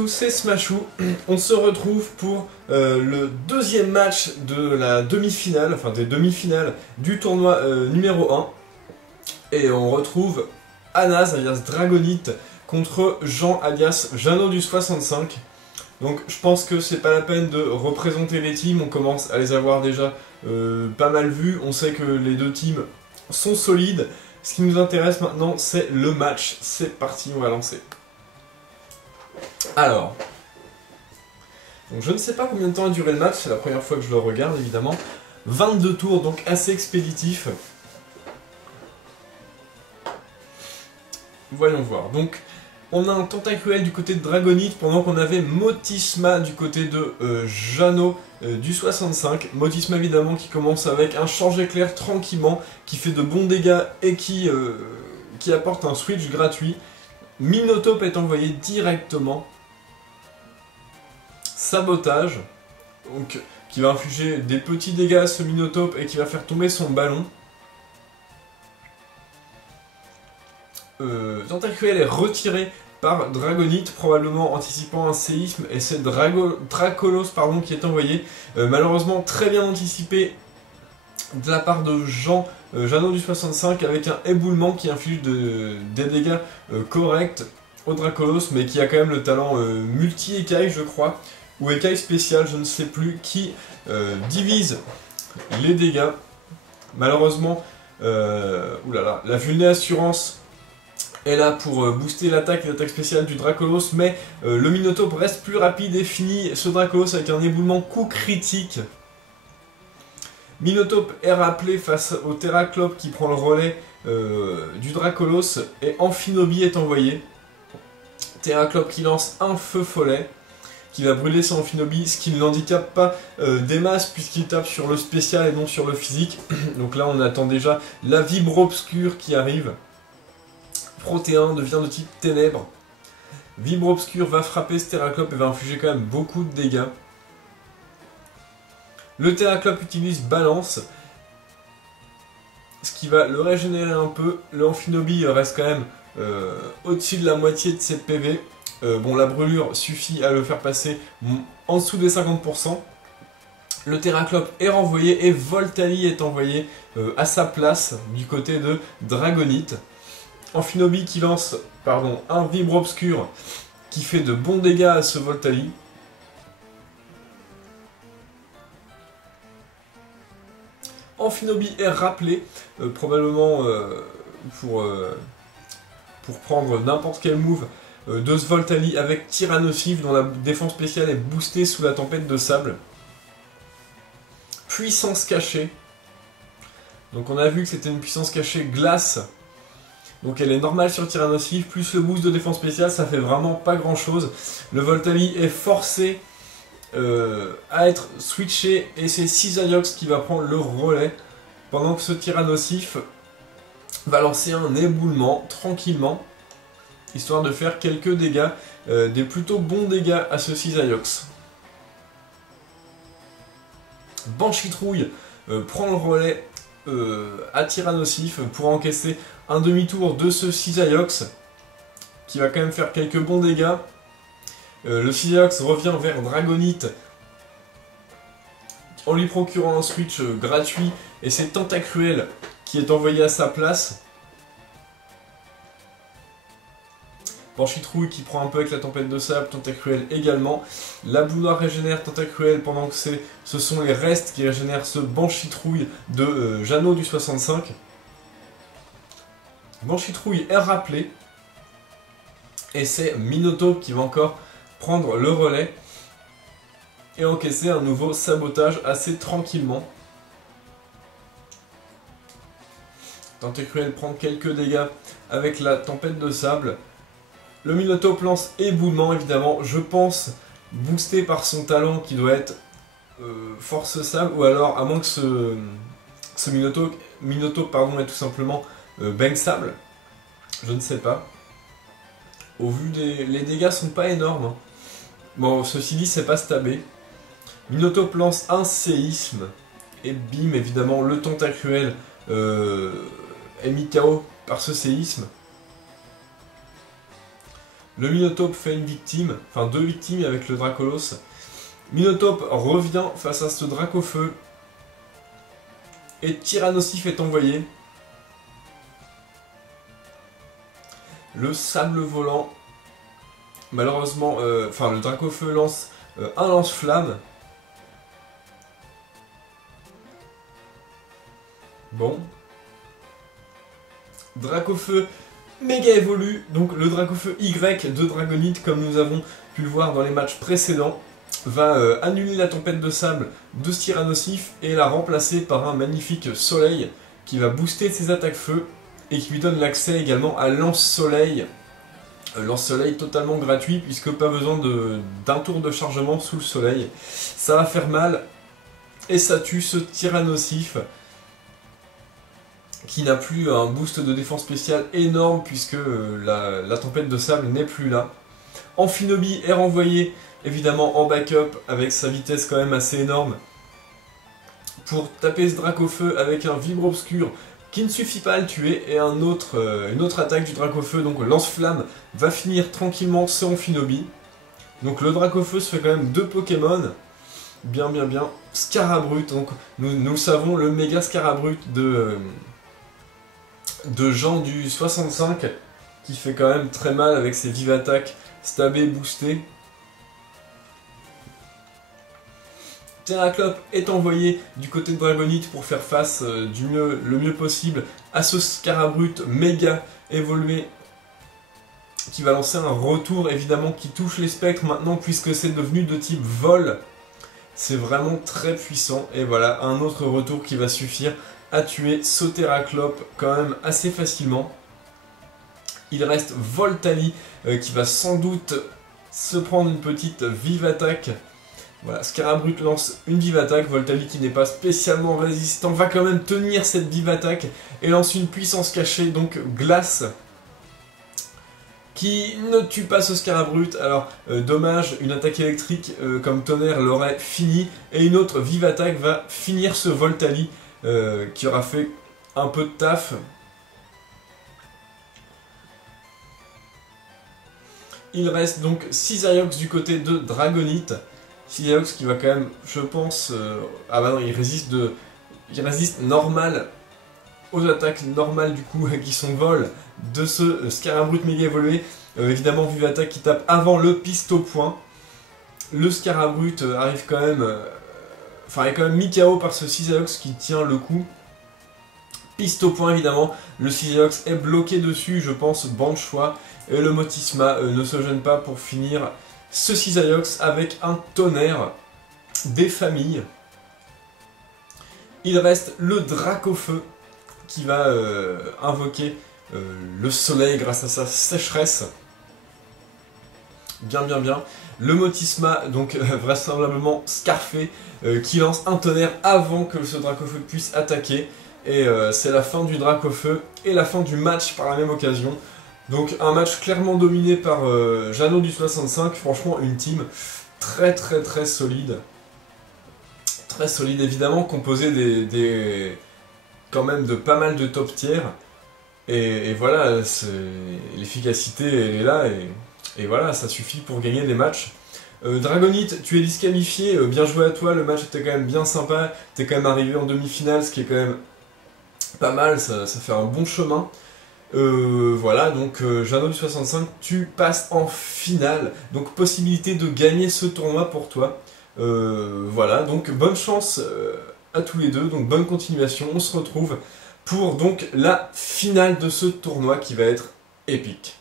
tous, c'est Smashou. On se retrouve pour le deuxième match de la demi-finale, enfin des demi-finales du tournoi numéro 1. Et on retrouve Anas alias Dragonite contre Jean alias Jeannot du 65. Donc je pense que c'est pas la peine de représenter les teams, on commence à les avoir déjà pas mal vus. On sait que les deux teams sont solides. Ce qui nous intéresse maintenant, c'est le match. C'est parti, on va lancer. Alors, donc je ne sais pas combien de temps a duré le match, c'est la première fois que je le regarde évidemment. 22 tours, donc assez expéditif. Voyons voir. Donc, on a un Tentacruel du côté de Dragonite, pendant qu'on avait Motisma du côté de Jeannot du 65. Motisma évidemment qui commence avec un change éclair tranquillement, qui fait de bons dégâts et qui apporte un switch gratuit. Minotape est envoyé directement. Sabotage, donc, qui va infliger des petits dégâts à ce Minotape et qui va faire tomber son ballon. Tentacruel est retiré par Dragonite, probablement anticipant un séisme, et c'est Dracolos qui est envoyé. Malheureusement très bien anticipé de la part de Jeannot du 65 avec un éboulement qui inflige des dégâts corrects au Dracolos, mais qui a quand même le talent multi-écaille je crois, ou écaille spéciale, je ne sais plus, qui divise les dégâts. Malheureusement, oulala, la vulné assurance est là pour booster l'attaque et l'attaque spéciale du Dracolos, mais le Minotape reste plus rapide et finit ce Dracolos avec un éboulement coup critique. Minotape est rappelé face au Terraclope qui prend le relais du Dracolos, et Amphinobi est envoyé. Terraclope qui lance un feu follet, qui va brûler son Amphinobi, ce qui ne l'handicape pas des masses puisqu'il tape sur le spécial et non sur le physique. Donc là on attend déjà la Vibro Obscure qui arrive. Protéin devient de type ténèbres. Vibro Obscure va frapper ce Terraclope et va infliger quand même beaucoup de dégâts. Le Terraclope utilise Balance, ce qui va le régénérer un peu. Le Amphinobi reste quand même au-dessus de la moitié de ses PV. Bon, la brûlure suffit à le faire passer en dessous des 50%. Le Terraclope est renvoyé et Voltali est envoyé à sa place du côté de Dragonite. Amphinobi qui lance un Vibro Obscure qui fait de bons dégâts à ce Voltali. Amphinobi est rappelé, probablement pour prendre n'importe quel move de ce Voltali avec Tyrannosif, dont la défense spéciale est boostée sous la tempête de sable. Puissance cachée. Donc on a vu que c'était une puissance cachée glace. Donc elle est normale sur Tyrannosif, plus le boost de défense spéciale, ça fait vraiment pas grand chose. Le Voltali est forcé à être switché, et c'est Cisaiox qui va prendre le relais, pendant que ce Tyrannosif va lancer un éboulement tranquillement, histoire de faire quelques dégâts, des plutôt bons dégâts à ce Cisaiox. Banchitrouille prend le relais à Tyrannosif pour encaisser un demi-tour de ce Cisaiox, qui va quand même faire quelques bons dégâts. Le Cisaiox revient vers Dragonite en lui procurant un switch gratuit, et c'est Tentacruel qui est envoyé à sa place. Banchitrouille qui prend un peu avec la tempête de sable, Tentacruel également. La boule noire régénère Tentacruel, pendant que ce sont les restes qui régénèrent ce Banchitrouille de Jeannot du 65. Banchitrouille est rappelé, et c'est Minotape qui va encore prendre le relais et encaisser un nouveau sabotage assez tranquillement. Tentacruel prend quelques dégâts avec la tempête de sable. Le Minotape lance éboulement évidemment, je pense boosté par son talent qui doit être force sable, ou alors à moins que ce Minotape ait tout simplement bang sable, je ne sais pas. Au vu les dégâts sont pas énormes, hein. Bon, ceci dit, c'est pas stabé. Minotape lance un séisme, et bim, évidemment, le Tentacruel est mis KO par ce séisme. Le Minotaure fait une victime, enfin 2 victimes avec le Dracolos. Minotaure revient face à ce Dracofeu. Et Tyrannosif est envoyé. Le sable volant. Malheureusement, le Dracofeu lance un lance-flamme. Bon. Dracofeu méga évolue. Donc le Dracofeu Y de Dragonite, comme nous avons pu le voir dans les matchs précédents, va annuler la tempête de sable de Tyrannosif et la remplacer par un magnifique soleil qui va booster ses attaques feu et qui lui donne l'accès également à lance-soleil. Lance-soleil totalement gratuit puisque pas besoin d'un tour de chargement sous le soleil. Ça va faire mal et ça tue ce Tyrannosif qui n'a plus un boost de défense spéciale énorme puisque la tempête de sable n'est plus là. Amphinobi est renvoyé évidemment en backup avec sa vitesse quand même assez énorme pour taper ce Dracofeu avec un Vibre Obscur qui ne suffit pas à le tuer et une autre attaque du Dracofeu, donc lance-flamme, va finir tranquillement ce Amphinobi. Donc le Dracofeu se fait quand même 2 Pokémon, bien. Scarabrute, donc nous le savons, le méga Scarabrute de Jean du 65 qui fait quand même très mal avec ses vives attaques stabées boostées. Terraclope est envoyé du côté de Dragonite pour faire face le mieux possible à ce Scarabrute méga évolué qui va lancer un retour évidemment qui touche les spectres maintenant puisque c'est devenu de type vol. C'est vraiment très puissant et voilà un autre retour qui va suffire à tuer ce Terraclope quand même assez facilement. Il reste Voltali qui va sans doute se prendre une petite vive attaque. Voilà, Scarabrute lance une vive attaque, Voltali qui n'est pas spécialement résistant va quand même tenir cette vive attaque et lance une puissance cachée, donc glace, qui ne tue pas ce Scarabrute. Alors dommage, une attaque électrique comme tonnerre l'aurait fini et une autre vive attaque va finir ce Voltali qui aura fait un peu de taf. Il reste donc Scythaiox du côté de Dragonite. Scythaiox qui va quand même, je pense... ah bah non, il résiste normal aux attaques normales du coup qui sont vol de ce Scarabrute méga évolué. Évidemment, vive attaque qui tape avant le piste au point. Le Scarabrute arrive quand même... Enfin, est quand même mis KO par ce Scythaiox qui tient le coup. Piste au point évidemment, le Scythaiox est bloqué dessus, je pense, bon choix. Et le Motisma ne se gêne pas pour finir ce Scythaiox avec un tonnerre des familles. Il reste le Dracofeu qui va invoquer le soleil grâce à sa sécheresse. Bien. Le Motisma, donc vraisemblablement Scarfé, qui lance un tonnerre avant que ce Dracofeu puisse attaquer. Et c'est la fin du Dracofeu et la fin du match par la même occasion. Donc un match clairement dominé par Jeannot du 65, franchement une team très solide. Très solide évidemment, composée quand même de pas mal de top tiers. Et voilà, l'efficacité elle est là et voilà, ça suffit pour gagner des matchs. Dragonite, tu es disqualifié, bien joué à toi, le match était quand même bien sympa, t'es quand même arrivé en demi-finale, ce qui est quand même pas mal, ça fait un bon chemin. Voilà, donc Jeannot du 65, tu passes en finale, donc possibilité de gagner ce tournoi pour toi. Voilà, donc bonne chance à tous les deux, donc bonne continuation, on se retrouve pour donc la finale de ce tournoi qui va être épique.